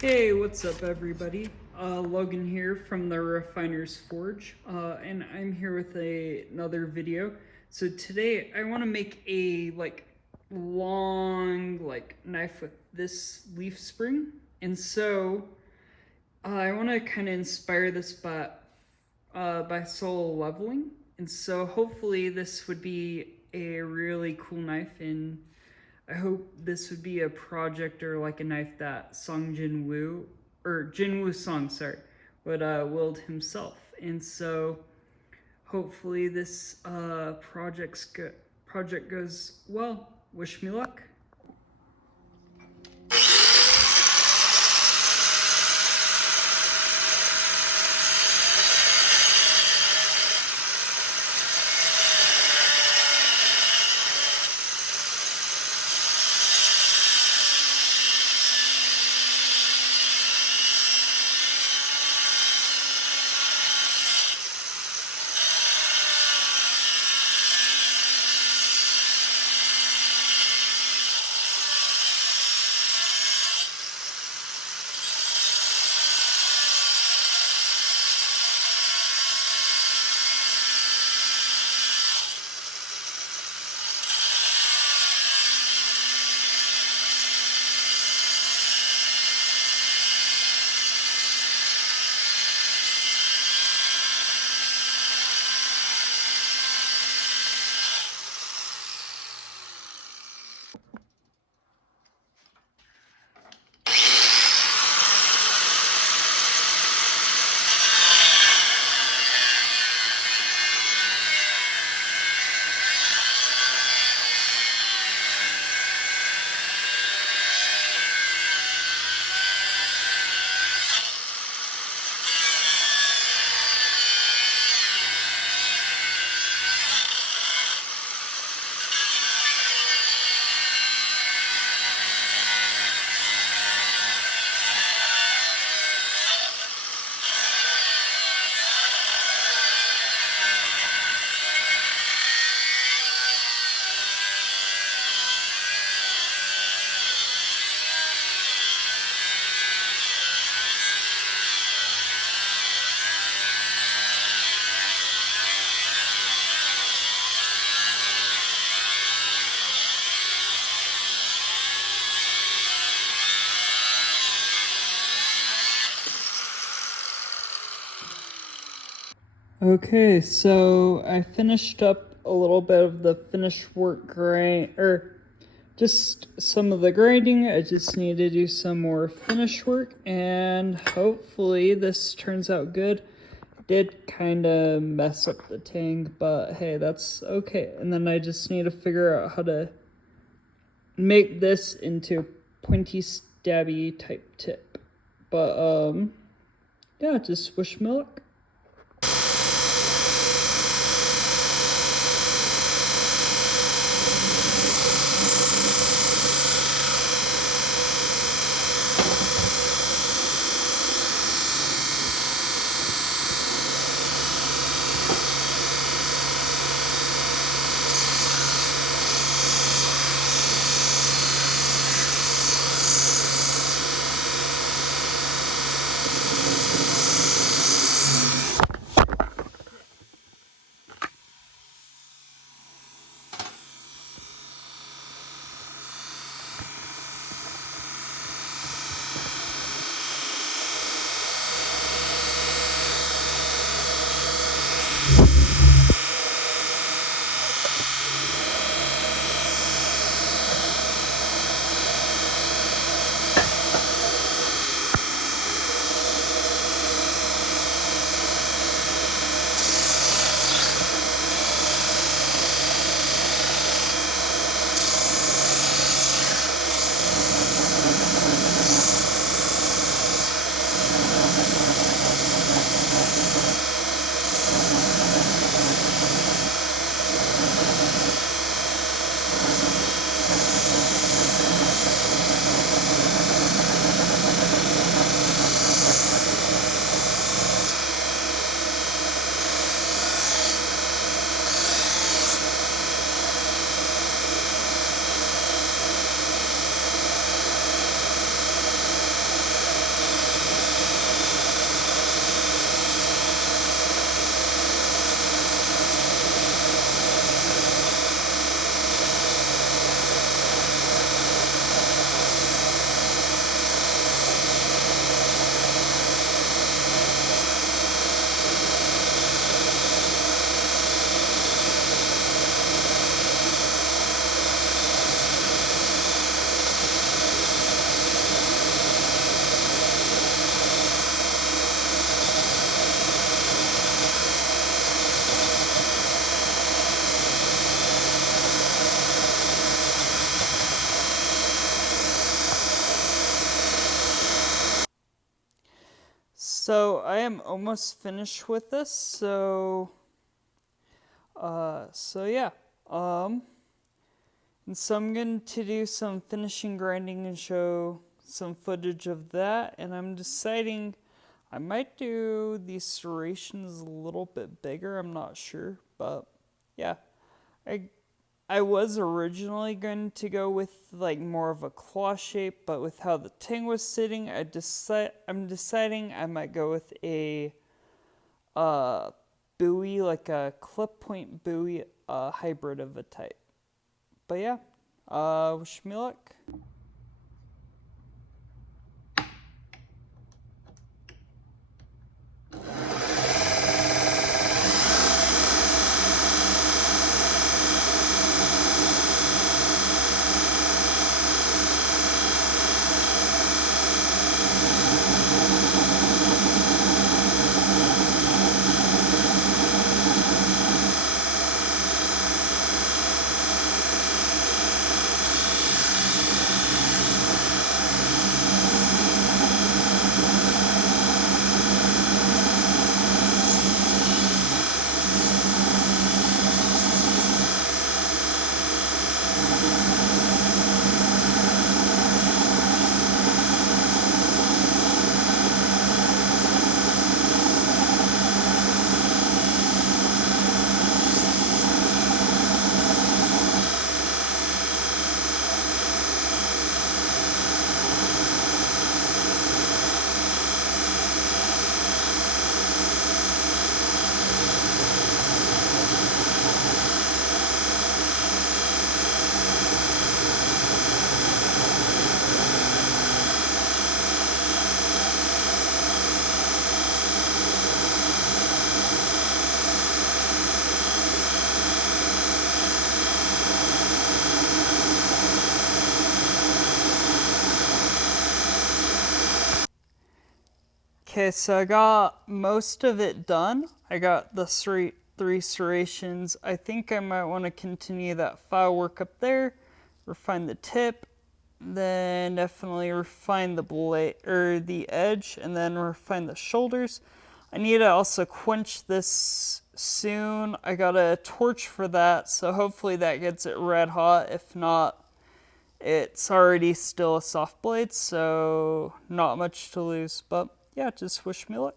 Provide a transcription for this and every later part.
Hey, what's up, everybody? Logan here from the Refiner's Forge, and I'm here with another video. So today I want to make a long knife with this leaf spring, and so I want to kind of inspire this by solo leveling, and so hopefully this would be a really cool knife and I hope this would be a project or like a knife that Song Jinwoo or Jinwoo Song, sorry, would wield himself. And so hopefully this project goes well. Wish me luck. Okay, so I finished up a little bit of the finished work grind, or just some of the grinding. I just need to do some more finish work, and hopefully this turns out good. Did kind of mess up the tang, but hey, that's okay. And then I just need to figure out how to make this into pointy stabby type tip. But yeah, just wish me luck. So I am almost finished with this. So yeah. And so I'm going to do some finishing grinding and show some footage of that. And I'm deciding I might do these serrations a little bit bigger. I'm not sure, but yeah. I was originally going to go with like more of a claw shape, but with how the ting was sitting, I'm deciding I might go with a buoy, like a clip point buoy, hybrid of a type. But yeah, wish me luck. Okay, so I got most of it done. I got the three serrations. I think I might want to continue that file work up there, refine the tip, then definitely refine the blade or the edge, and then refine the shoulders. I need to also quench this soon. I got a torch for that, so hopefully that gets it red hot. If not, it's already still a soft blade, so not much to lose. But yeah, just wish me luck.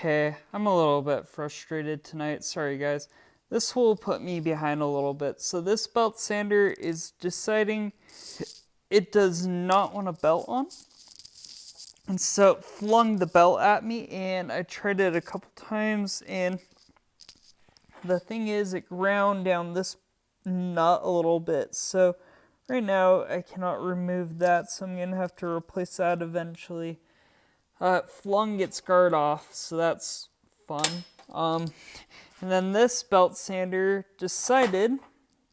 Okay, I'm a little bit frustrated tonight. Sorry, guys. This will put me behind a little bit. So this belt sander is deciding it does not want a belt on. And so it flung the belt at me, and I tried it a couple times, and the thing is, it ground down this nut a little bit. So right now, I cannot remove that, so I'm going to have to replace that eventually. It flung its guard off, so that's fun. And then this belt sander decided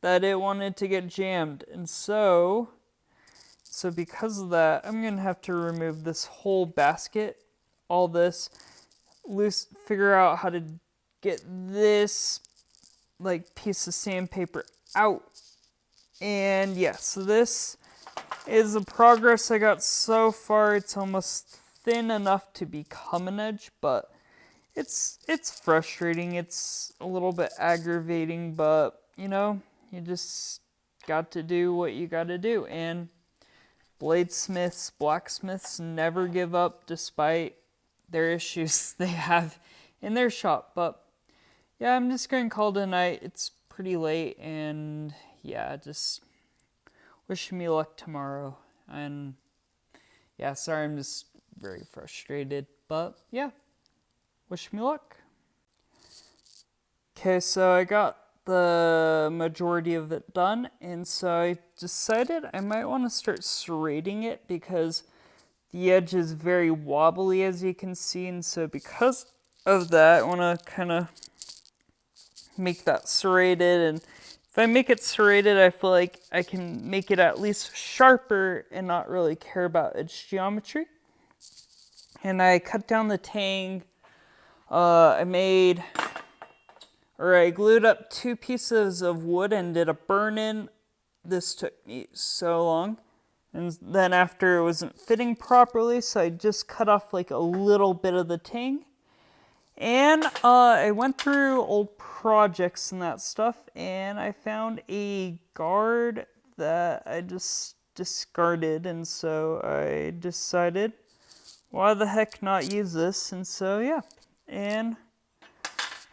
that it wanted to get jammed, and so because of that, I'm gonna have to remove this whole basket, all this, loose, figure out how to get this like piece of sandpaper out. And yeah, so this is the progress I got so far. It's almost thin enough to become an edge, but it's frustrating. It's a little bit aggravating, but you know, you just got to do what you got to do. And bladesmiths, blacksmiths never give up despite their issues they have in their shop. But yeah, I'm just going to call it a night. It's pretty late, and yeah, just wish me luck tomorrow. And yeah, sorry, I'm just very frustrated. But yeah, wish me luck. Okay, so I got the majority of it done, and so I decided I might want to start serrating it because the edge is very wobbly, as you can see, and so because of that, I want to kind of make that serrated. And if I make it serrated, I feel like I can make it at least sharper and not really care about edge geometry. And I cut down the tang. I glued up 2 pieces of wood and did a burn-in. This took me so long. And then after it wasn't fitting properly, so I just cut off like a little bit of the tang. And I went through old projects and that stuff, and I found a guard that I just discarded. And so I decided, why the heck not use this? And so yeah, and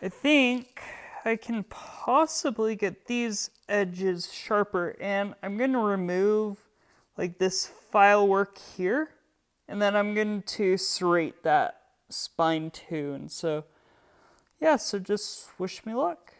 I think I can possibly get these edges sharper, and I'm going to remove like this file work here, and then I'm going to serrate that spine too. And so yeah, so just wish me luck.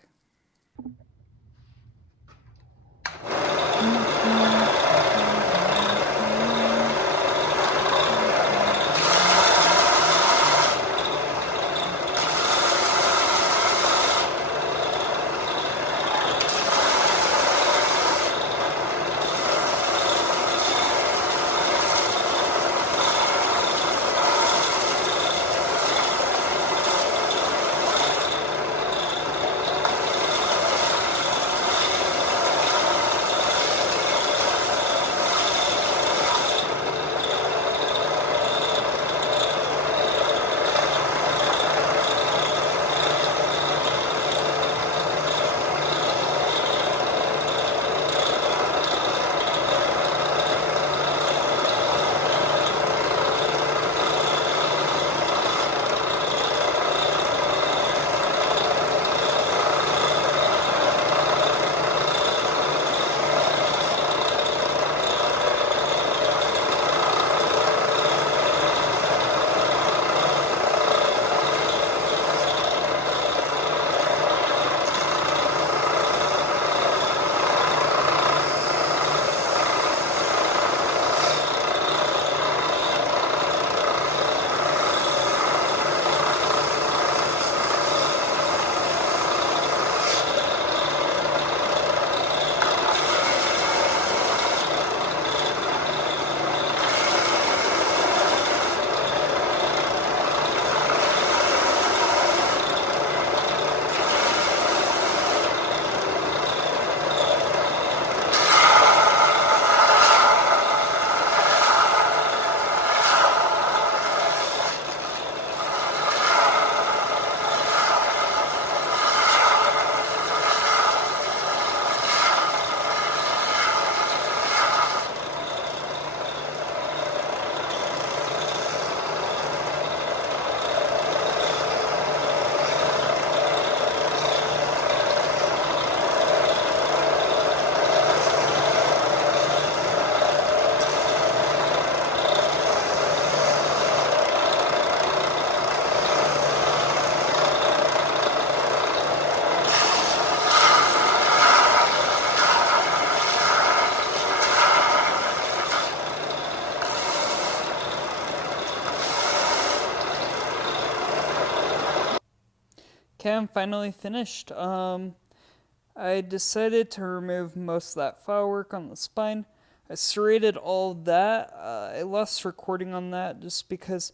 Okay, I'm finally finished. I decided to remove most of that file work on the spine. I serrated all of that. I lost recording on that just because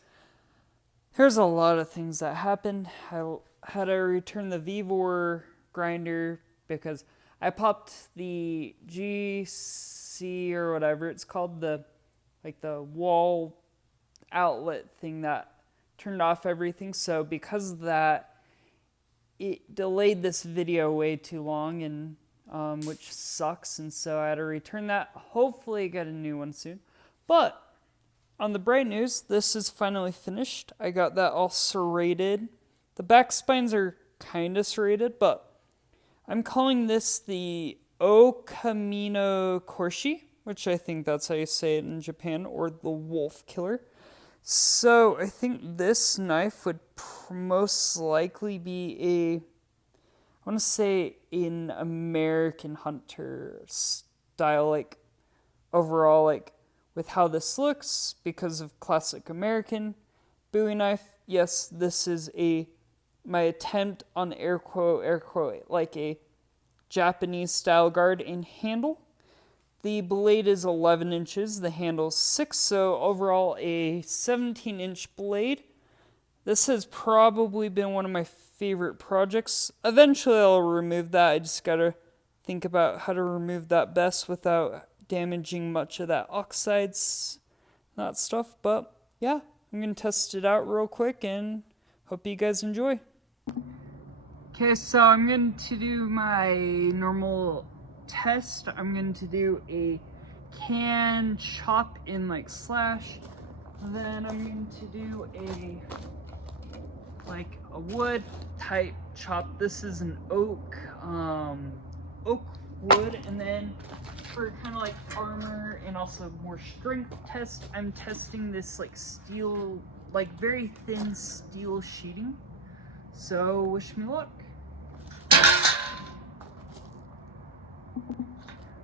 there's a lot of things that happened. I had to return the VEVOR grinder because I popped the GC or whatever it's called, the wall outlet thing that turned off everything. So because of that, it delayed this video way too long, and which sucks, and so I had to return that. Hopefully get a new one soon. But on the bright news, this is finally finished. I got that all serrated. The back spines are kind of serrated, but I'm calling this the O Camino Corshi, which I think that's how you say it in Japan, or the Wolf Killer. So I think this knife would most likely be I want to say an American hunter style, like overall, like with how this looks because of classic American Bowie knife. Yes, this is my attempt on air quote, like a Japanese style guard and handle. The blade is 11 inches, the handle's 6, so overall a 17-inch blade. This has probably been one of my favorite projects. Eventually I'll remove that. I just gotta think about how to remove that best without damaging much of that oxides, that stuff. But yeah, I'm gonna test it out real quick and hope you guys enjoy. Okay, so I'm going to do my normal test. I'm going to do a can chop in like slash. Then I'm going to do a wood type chop. This is an oak wood. And then for kind of like armor and also more strength test, I'm testing this like steel, like very thin steel sheeting. So wish me luck.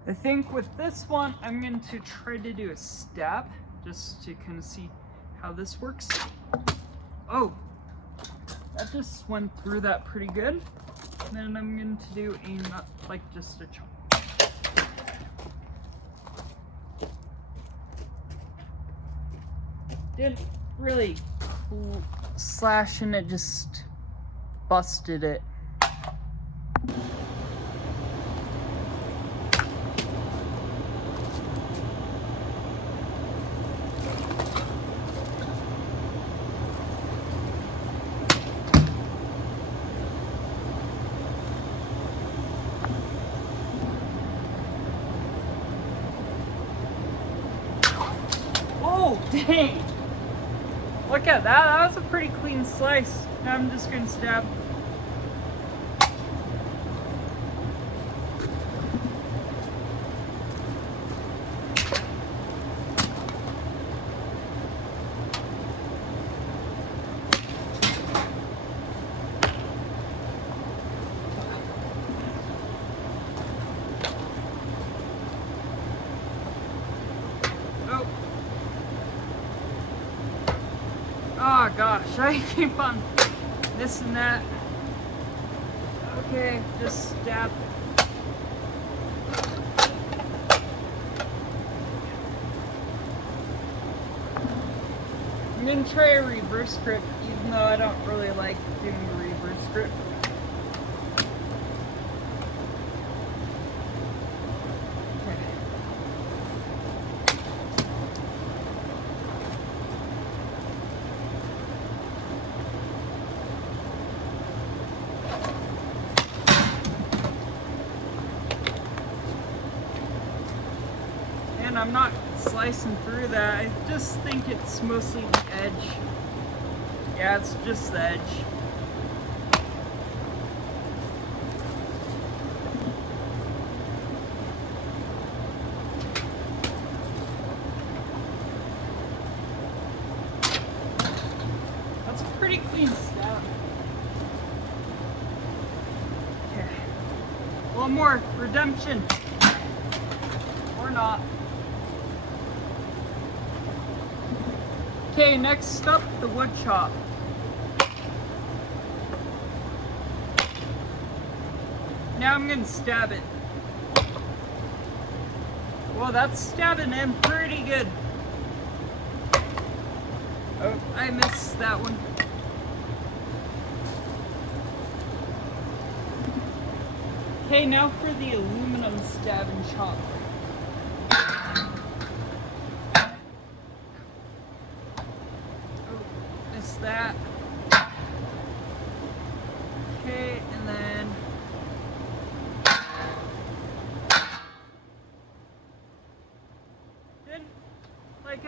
I think with this one, I'm going to try to do a stab, just to kind of see how this works. Oh, that just went through that pretty good. And then I'm going to do just a chop. Didn't really slash, and it just busted it. Oh, dang! Look at that, that was a pretty clean slice. Now I'm just gonna stab. Oh gosh, I keep on missing that. Okay, just stab. I'm gonna try a reverse grip, even though I don't really like doing the reverse grip. And I'm not slicing through that. I just think it's mostly the edge. Yeah, it's just the edge. That's a pretty clean stab. Okay. One more. Redemption. Or not. Okay, next up, the wood chop. Now I'm gonna stab it. Well, that's stabbing in pretty good. Oh, I missed that one. Okay, now for the aluminum stab and chop. Oh, missed that. Okay, and then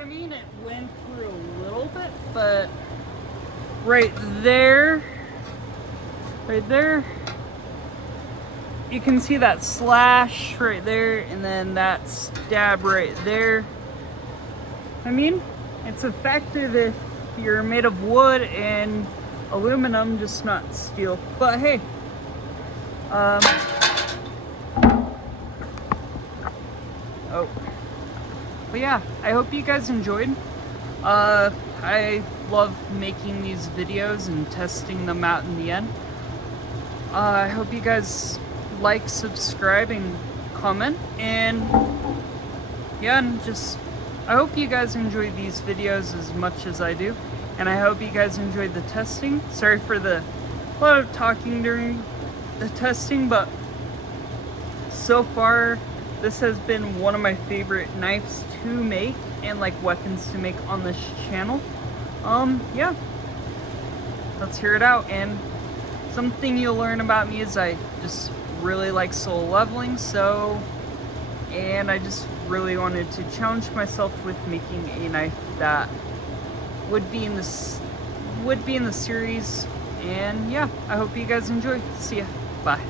I mean, it went through a little bit, but right there, you can see that slash right there, and then that stab right there. I mean, it's effective if you're made of wood and aluminum, just not steel. But hey, but yeah, I hope you guys enjoyed. I love making these videos and testing them out in the end. I hope you guys like, subscribe, and comment. And yeah, and just, I hope you guys enjoy these videos as much as I do. And I hope you guys enjoyed the testing. Sorry for a lot of talking during the testing, but so far, this has been one of my favorite knives to make and like weapons to make on this channel. Yeah, let's hear it out. And something you'll learn about me is I just really like solo leveling, and I just really wanted to challenge myself with making a knife that would be in the series. And yeah, I hope you guys enjoy. See ya. Bye.